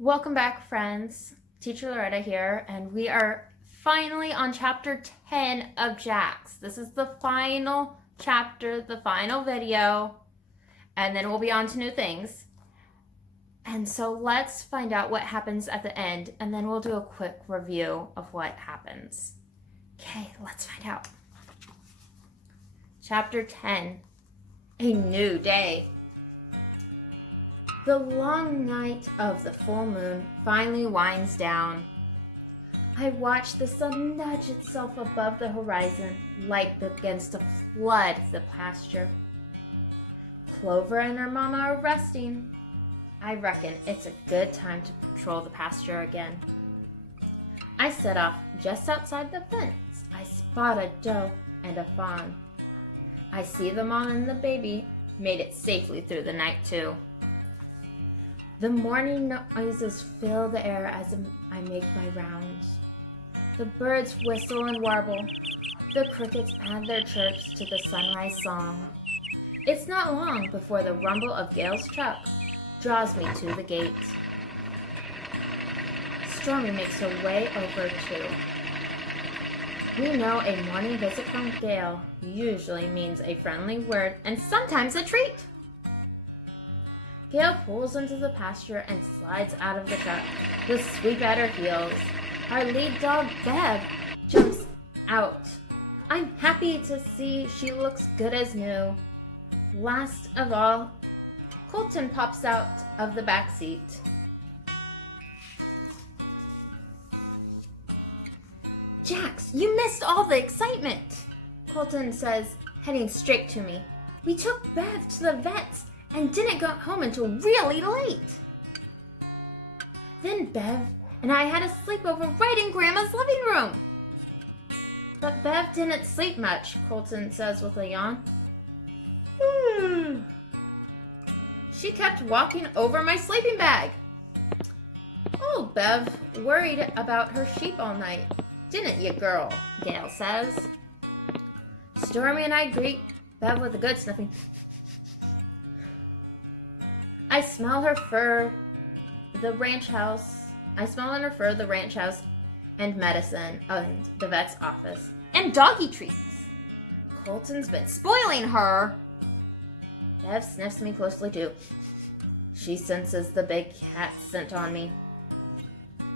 Welcome back, friends. Teacher Loretta here, and we are finally on chapter 10 of Jax. This is the final chapter, the final video, and then we'll be on to new things. And so let's find out what happens at the end, and then we'll do a quick review of what happens. Okay, let's find out. Chapter 10, A New Day. The long night of the full moon finally winds down. I watch the sun nudge itself above the horizon. Light begins to flood the pasture. Clover and her mama are resting. I reckon it's a good time to patrol the pasture again. I set off just outside the fence. I spot a doe and a fawn. I see the mom and the baby made it safely through the night too. The morning noises fill the air as I make my rounds. The birds whistle and warble. The crickets add their chirps to the sunrise song. It's not long before the rumble of Gail's truck draws me to the gate. Stormy makes her way over too. We know a morning visit from Gail usually means a friendly word and sometimes a treat. Gail pulls into the pasture and slides out of the truck, the sweep at her heels. Our lead dog, Bev, jumps out. I'm happy to see she looks good as new. Last of all, Colton pops out of the back seat. Jax, you missed all the excitement, Colton says, heading straight to me. We took Bev to the vet's and didn't go home until really late. Then Bev and I had a sleepover right in Grandma's living room. But Bev didn't sleep much, Colton says with a yawn. She kept walking over my sleeping bag. Oh, Bev worried about her sheep all night, didn't you, girl? Gail says. Stormy and I greet Bev with a good sniffing. I smell her fur, the ranch house. I smell in her fur the ranch house and medicine and the vet's office and doggy treats. Colton's been spoiling her. Bev sniffs me closely too. She senses the big cat scent on me.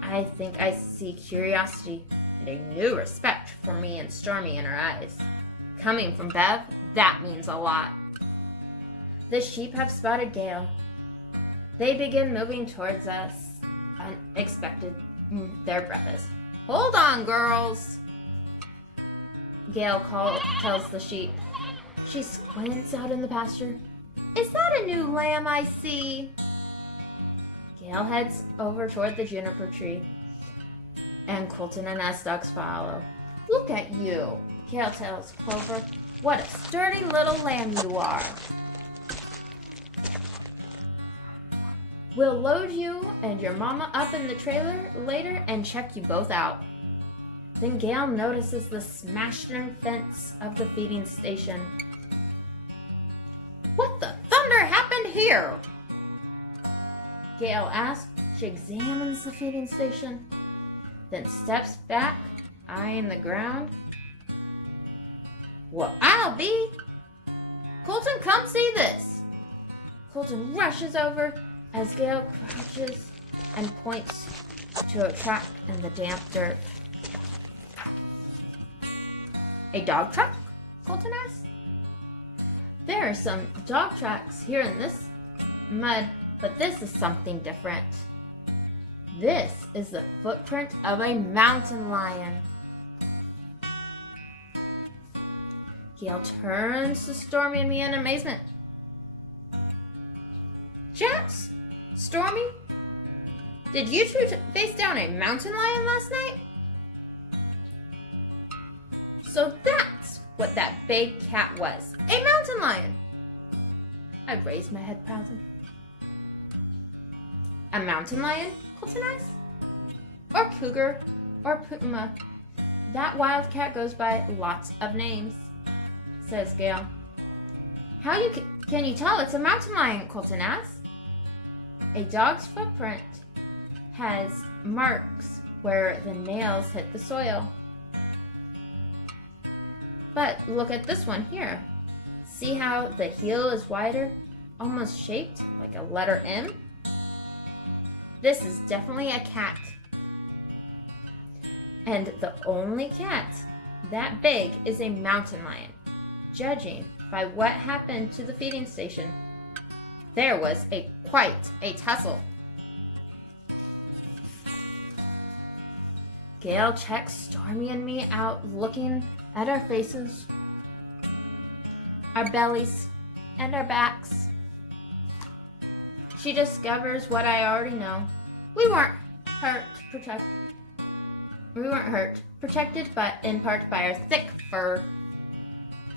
I think I see curiosity and a new respect for me and Stormy in her eyes. Coming from Bev, that means a lot. The sheep have spotted Gail. They begin moving towards us, unexpected. Their breath is, hold on, girls. Gail tells the sheep. She squints out in the pasture. Is that a new lamb I see? Gail heads over toward the juniper tree, and Colton and us dogs follow. Look at you, Gail tells Clover. What a sturdy little lamb you are. We'll load you and your mama up in the trailer later and check you both out. Then Gail notices the smashed-in fence of the feeding station. What the thunder happened here? Gail asks. She examines the feeding station, then steps back, eyeing the ground. Well, I'll be. Colton, come see this. Colton rushes over as Gail crouches and points to a track in the damp dirt. A dog track? Colton asks. There are some dog tracks here in this mud, but this is something different. This is the footprint of a mountain lion. Gail turns to Stormy and me in amazement. Jax? Stormy, did you two face down a mountain lion last night? So that's what that big cat was, a mountain lion. I raised my head proudly. A mountain lion? Colton asked. Or cougar, or puma. That wild cat goes by lots of names, says Gail. How can you tell it's a mountain lion? Colton asked. A dog's footprint has marks where the nails hit the soil. But look at this one here. See how the heel is wider, almost shaped like a letter M? This is definitely a cat. And the only cat that big is a mountain lion, judging by what happened to the feeding station. There was quite a tussle. Gail checks Stormy and me out, looking at our faces, our bellies, and our backs. She discovers what I already know. We weren't hurt, protected but in part by our thick fur.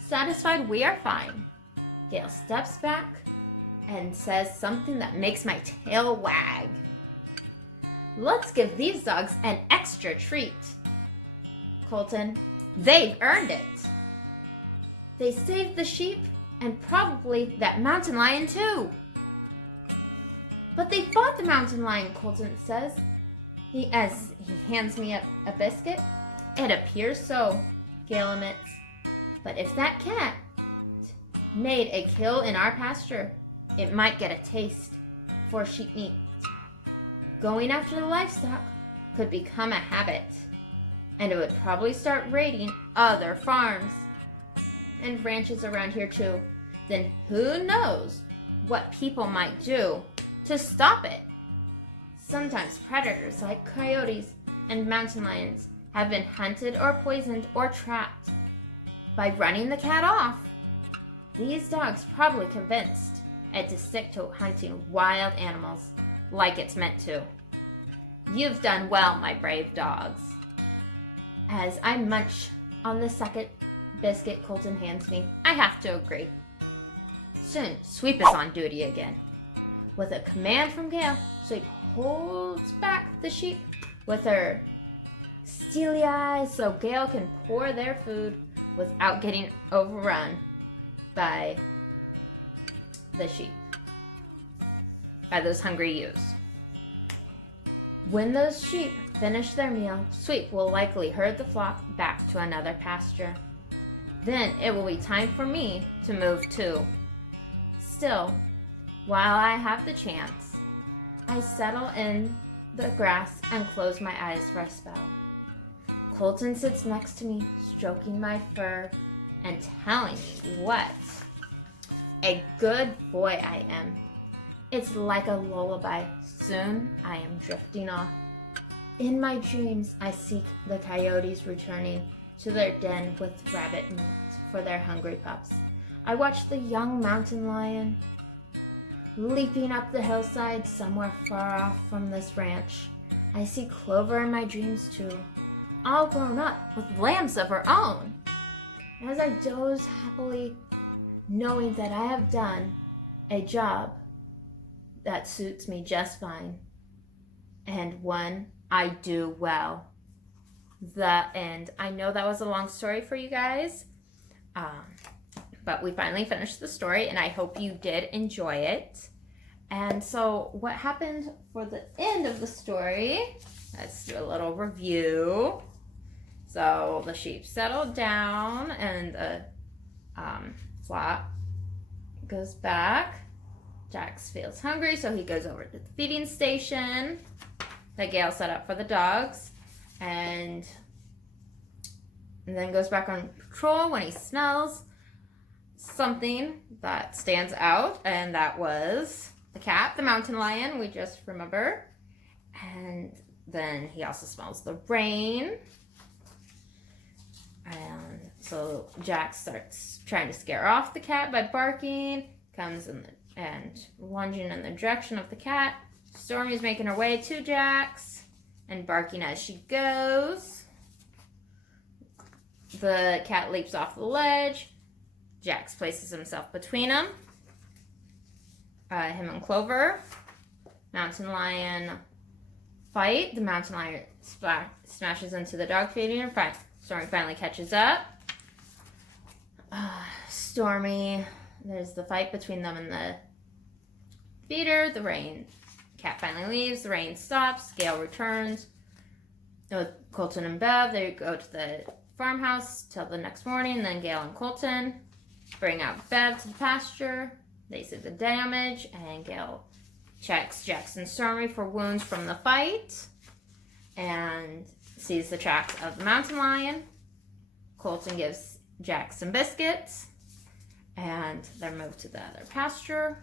Satisfied we are fine, Gail steps back and says something that makes my tail wag. Let's give these dogs an extra treat. Colton, they've earned it. They saved the sheep and probably that mountain lion too. But they fought the mountain lion, Colton says, as he hands me a biscuit. It appears so, Gail admits. But if that cat made a kill in our pasture, it might get a taste for sheep meat. Going after the livestock could become a habit, and it would probably start raiding other farms and ranches around here too. Then who knows what people might do to stop it? Sometimes predators like coyotes and mountain lions have been hunted or poisoned or trapped. By running the cat off, these dogs probably convinced it to stick to hunting wild animals like it's meant to. You've done well, my brave dogs. As I munch on the second biscuit Colton hands me, I have to agree. Soon, Sweep is on duty again. With a command from Gail, Sweep holds back the sheep with her steely eyes so Gail can pour their food without getting overrun by the sheep, by those hungry ewes. When those sheep finish their meal, Sweep will likely herd the flock back to another pasture. Then it will be time for me to move too. Still, while I have the chance, I settle in the grass and close my eyes for a spell. Colton sits next to me, stroking my fur and telling me what a good boy I am. It's like a lullaby. Soon I am drifting off. In my dreams, I seek the coyotes returning to their den with rabbit meat for their hungry pups. I watch the young mountain lion leaping up the hillside somewhere far off from this ranch. I see Clover in my dreams too, all grown up with lambs of her own. As I doze happily, knowing that I have done a job that suits me just fine, and one I do well. The end. I know that was a long story for you guys, but we finally finished the story, and I hope you did enjoy it. And so what happened for the end of the story, let's do a little review. So the sheep settled down, and the flock goes back. Jax feels hungry, so he goes over to the feeding station that Gail set up for the dogs, and then goes back on patrol when he smells something that stands out, and that was the cat, the mountain lion, we just remember. And then he also smells the rain. And so Jax starts trying to scare off the cat by barking, comes in and lunging in the direction of the cat. Stormy's making her way to Jax and barking as she goes. The cat leaps off the ledge. Jax places himself between them. Him and Clover. Mountain lion fight. The mountain lion smashes into the dog feeding and fight. Stormy finally catches up. Stormy, there's the fight between them and the feeder. The rain Cat finally leaves, the rain stops, Gail returns. With Colton and Bev, they go to the farmhouse till the next morning. Then Gail and Colton bring out Bev to the pasture. They see the damage, and Gail checks Jackson Stormy for wounds from the fight and sees the tracks of the mountain lion. Colton gives Jack some biscuits, and they're moved to the other pasture.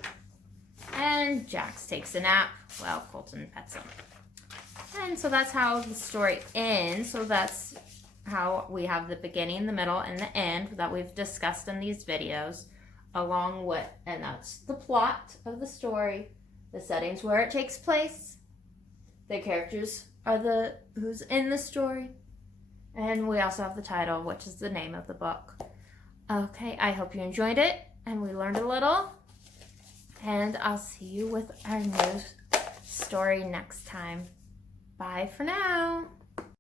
And Jax takes a nap while Colton pets him. And so that's how the story ends. So that's how we have the beginning, the middle, and the end that we've discussed in these videos, along with, and that's the plot of the story, the settings where it takes place, the characters are who's in the story, and we also have the title, which is the name of the book. Okay, I hope you enjoyed it, and we learned a little, and I'll see you with our new story next time. Bye for now.